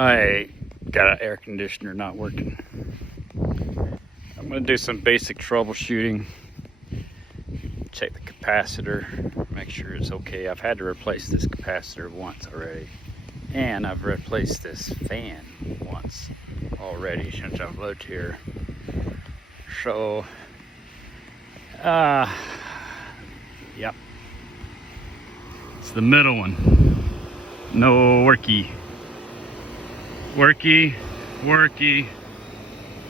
I got an air conditioner not working. I'm gonna do some basic troubleshooting. Check the capacitor, make sure it's okay. I've had to replace this capacitor once already. And I've replaced this fan once already since I've lived here. So, yep. It's the middle one. No worky. Worky,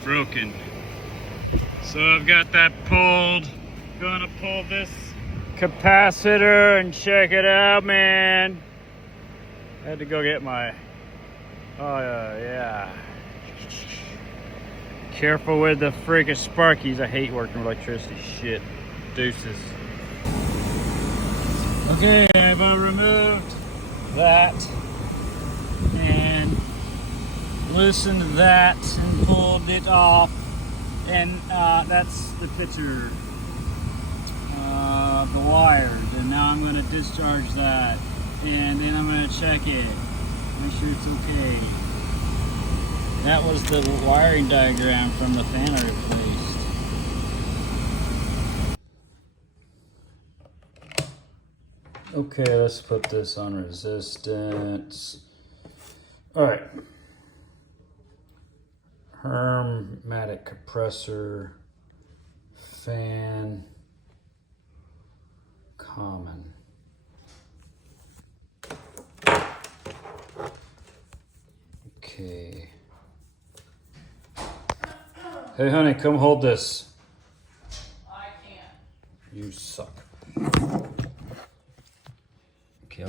broken. So I've got that pulled. Gonna pull this capacitor and check it out, man. Had to go get my, yeah. Careful with the freaking sparkies. I hate working with electricity. Shit. Deuces. Okay, I've removed that and loosened that and pulled it off. And that's the picture of the wires. And now I'm going to discharge that. And then I'm going to check it. Make sure it's okay. That was the wiring diagram from the fan I replaced. Okay, let's put this on resistance. Alright. Hermetic compressor, fan, common. Okay. Hey honey, come hold this. I can't. You suck. Okay,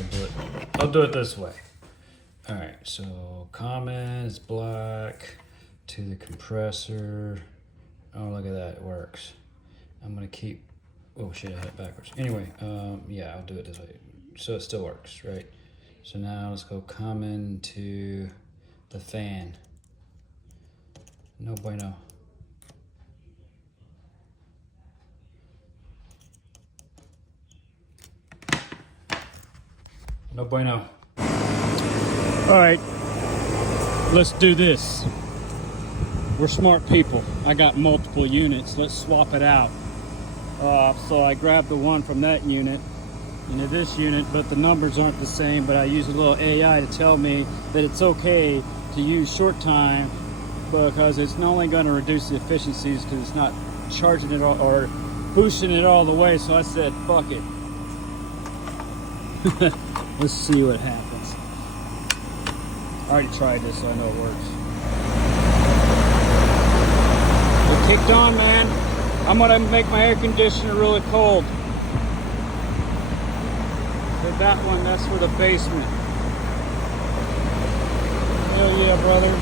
I'll do it this way. Alright, so common is black to the compressor. Oh, look at that, it works. I'm gonna keep, oh shit, I had it backwards. Anyway, yeah, I'll do it this way. So it still works, right? So now let's go common to the fan. No bueno. No bueno. All right, let's do this. We're smart people. I got multiple units. Let's swap it out. So I grabbed the one from that unit into this unit, but the numbers aren't the same. But I use a little AI to tell me that it's okay to use short time because it's not only going to reduce the efficiencies because it's not charging it all, or boosting it all the way. So I said, fuck it. Let's see what happens. I already tried this, so I know it works. It kicked on, man. I'm gonna make my air conditioner really cold. For that one, that's for the basement. Hell yeah, brother.